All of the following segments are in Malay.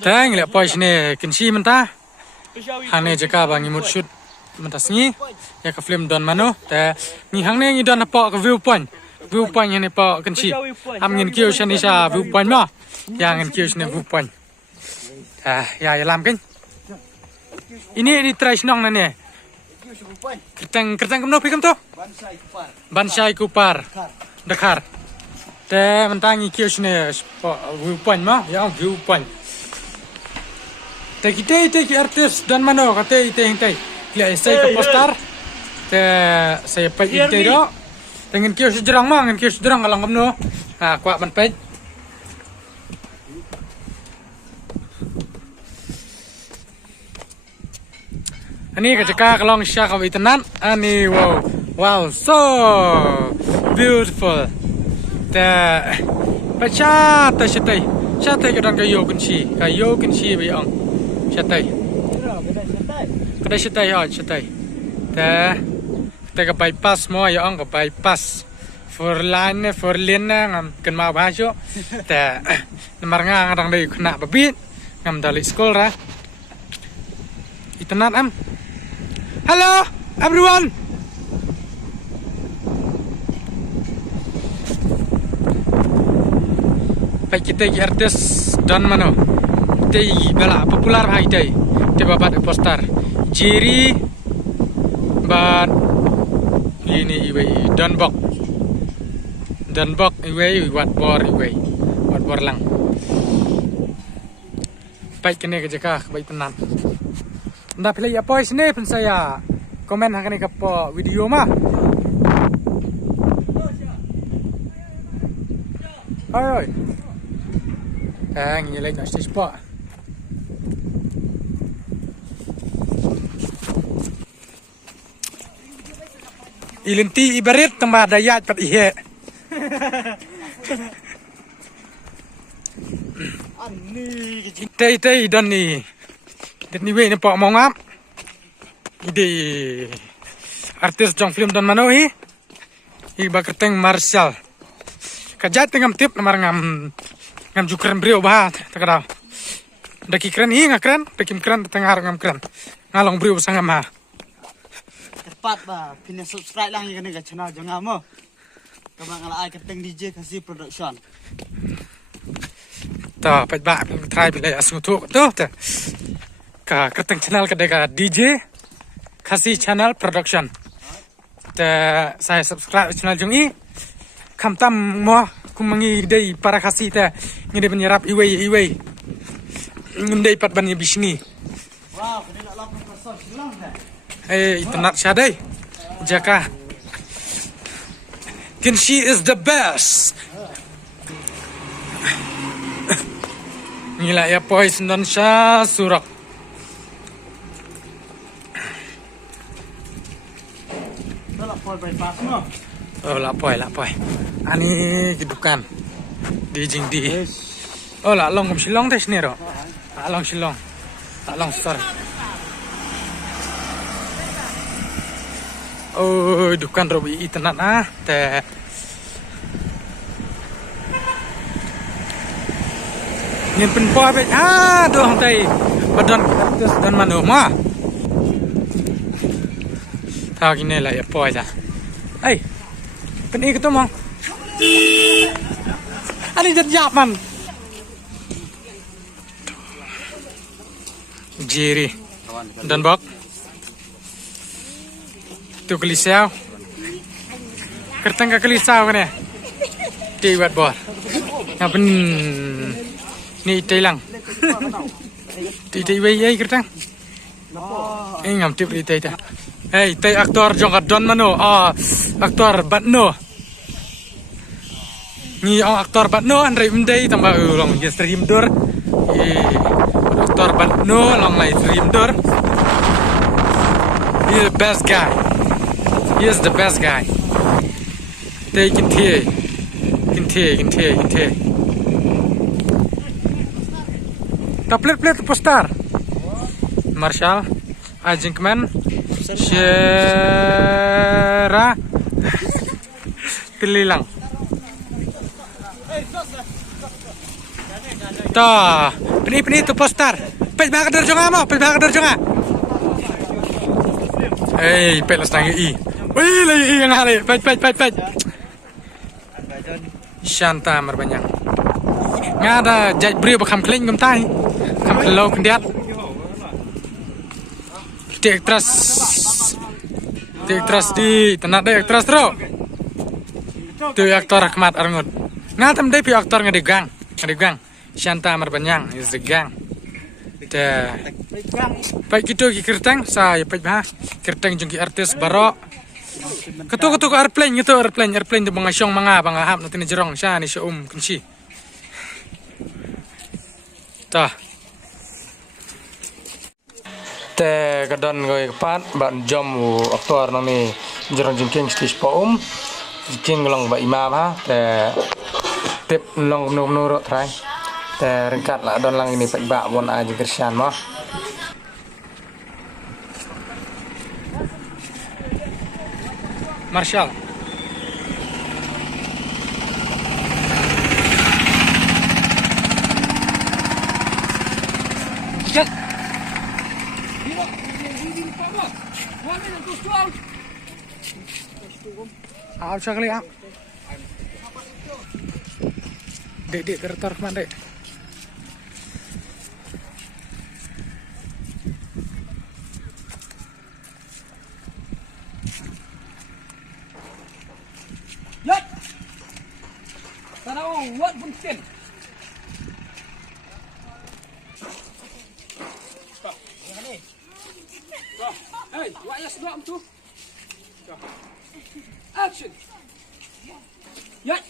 Tang le poi sini kinsi menta. Hane jaka bangi mut shoot menta singi. Ya ka film don mano. Ta ni hang ne ngi don apa ka view point. View point ni pa kinsi. Am ngin kiu shani sha view point ma. Ya ngin kiu shani view point. Ya ya lam kan. Ini di try senong nane. Kertang kemno pikam to? Bansai Kupar. Dakar. Te mentangi kiu shani view point ma. Ya view point. Te kita artis dan mano kata ite hintai. Lihat saya ke poster. Te saya pai ite do. Dengan kios jerang mang, dengan kios jerang alang kamno. Ha kuat ban pai. Ani kajaka kalong sya ka itenan. Ani wow so beautiful. Te baca ta syatai. Syatai kadang kayo kunci bayang. Syatai. Kada syatai ha syatai. Ta bypass mo ya ang bypass. For lane ngam kan ma ba jo. Ta namar nga ngadang dai kena babit ngam dali school ra. Itenan am. Hello everyone. Baik kita artis dan mano. Tei bala popular hai tei te babat poster jiri bat ini iwe danbok iwe wat bor lang baik kene ke jaka baik tenan nda play apa sini pun saya komen hakane kapo video mah oi ngini lagi nak spot. Ilinti ibarit tempat dayat pat ihe. Tei dan ni. Dan ni we ni pak mau ngap. Ide artis jong film dan manohi. Iba kerteng Marshall. Kajat ngam tip namar ngam jukran brio bah takadau. Daki keren hi ngakren, pekim keren tengah ngam keren. Ngalong brio sangam ha. Tepat bah, pindah subscribe lang yang ke channel jangan mo. Kamang ala kerteng DJ Kasih Production. Ta pat ba try bila asu tu ka kerteng channel ka DJ Kasih Channel Production. Ta saya subscribe channel jong i. Kam tam mo kumangi dei para kasih ta ngide penyerap iwe. Ngundai pat ban bisni. Wow, kena nak lapor person silang dah. Internet syadai jaka Kinshi is the best. Ngila ya pois non sya surak. Lapor bypass no. Oh lapoi. Ani kedukan di jing di. Oh la long silong tes ni ro. Long silong. Long star. Oh, dukan robi itenan te. Ngin pen po abet doh tai badan artis dan mano ma. Ta gini lah ya po aja. Ai. Pen ik tu mong. Ani jat man. Jiri dan bok. Tu kelisau. Kertang ka kelisau kan ya? Ti wat bor. Ngapen ni teilang. Ti wei ai kertang. Ngam tip ri ta. Hey, tei aktor jong don mano. Aktor batno. Ni aktor batno andai mendai tambah long ya stream dor. Aktor batno long lai stream dor. He's the best guy. He is the best guy. They can tear. Plet poster. Marshall, Ajinkman, Syera, Tililang. Ta, peni tu poster. Pej ba kadar jonga mo, pej ba kadar jonga. Pej las tangi i. Wih, lagi i yang hari. Pej. Shanta merbanyang. Ngada jaj beri bakam kling gum tai. Kam kelo kendiat. Tek tras di tenak dek tras tro. Tu aktor Ahmad Arngut. Ngatam dek pi aktor ngadegang. Shanta merbanyang is the gang. Te pai gitu ki kertang saya pai bah kertang jengki artis barok. Ketu airplane tu bangasyong bang ahap nanti ni jerong sya ni kenci. Ta. Te kadon goi kepat ban jom aktor nami jerong jengking stis paum. Jengking long ba imam ha te tip long nurut trai. Te rengkat lah don lang ini pai ba bon aja gersian mah. Marshall. Cek. Sekali ah. Dek tertor kemana dek? Yat! Tanaw, what buntin? Hey, what is doam tu? Action! Yat!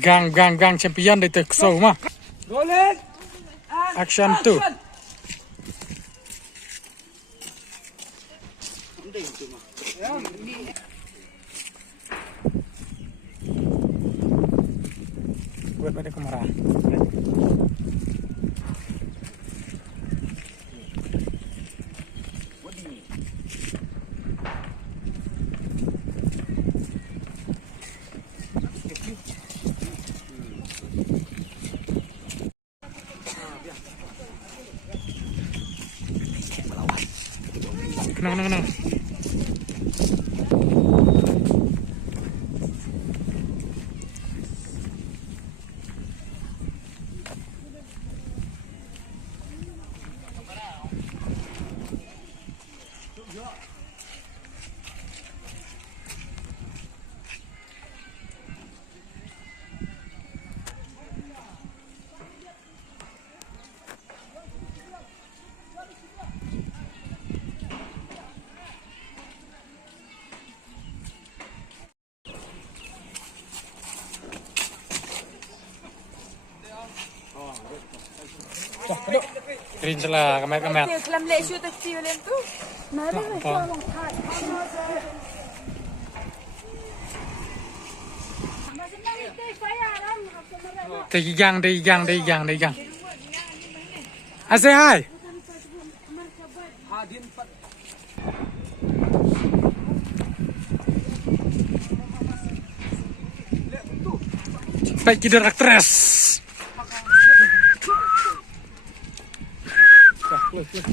Gang champion dari Tekso mah. Rolling! Action 2. Buat pada kamera. Kenang. Rin lah kamet. Kelam Malaysia tu kecil macam tu. Mana Apa? Dari gang. Say hi. Baik kita aktres.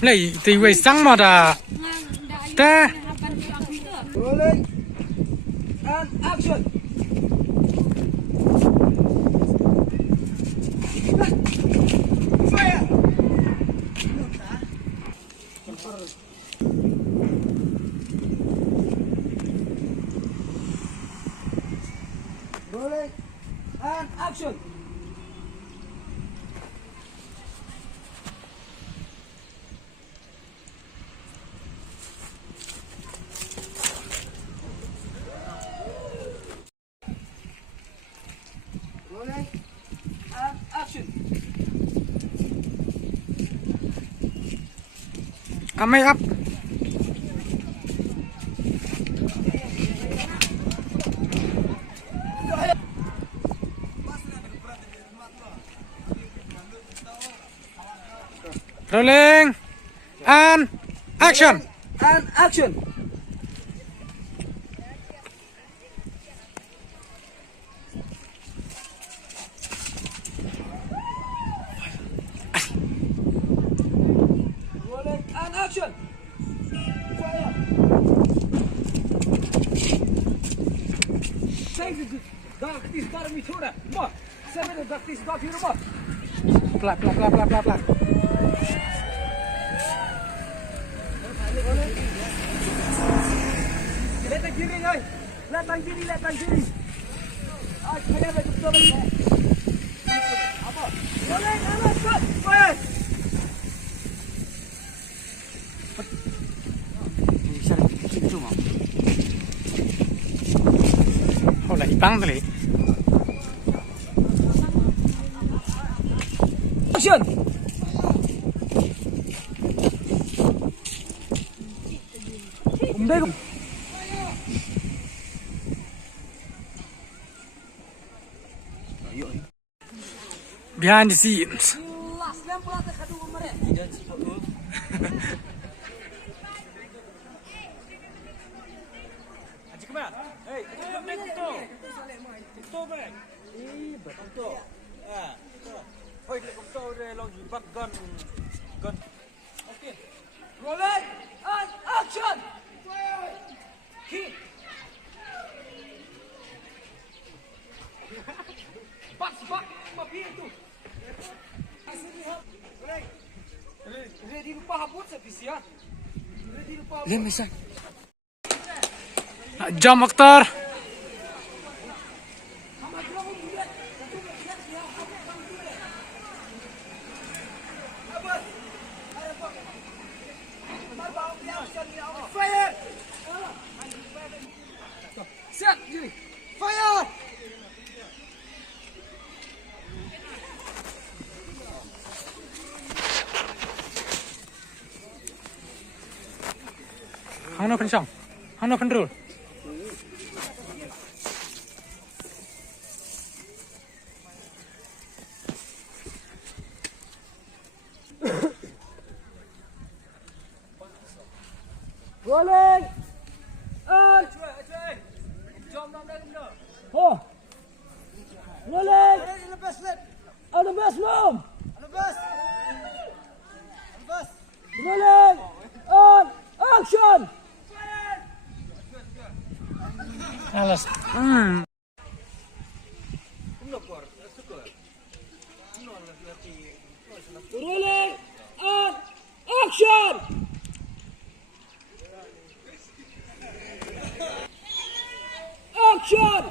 Lei ti wei sang ma da. Ta. Rolling! And action! Fire! Rolling! And action! Rolling and action. Amai up. Rolling and action. And action. Rolling and action. Fire. Save it. Daktis darmi thoda. Ma. Seven daktis got you ma. Pelan, pelan, pelan, pelan, pelan, pelan. Letang kiri oi. Letang kiri, letang kiri. Ah, kaya betul betul. Apa? Rolling and action. Fire. Hold lại băng thôi. Action. Đây cũng Behind the scenes. rolling and action. Hit. Bak, mapi itu. Ready lupa habut sepisi ya. Ready lupa. Jump Akhtar. Fire. Set, Jiri. Fire. Hang no pencang. Hang no control. Rolling. And oh. Rolling. On the best move. Rolling. And action. Alas. Rolling. And action. Action.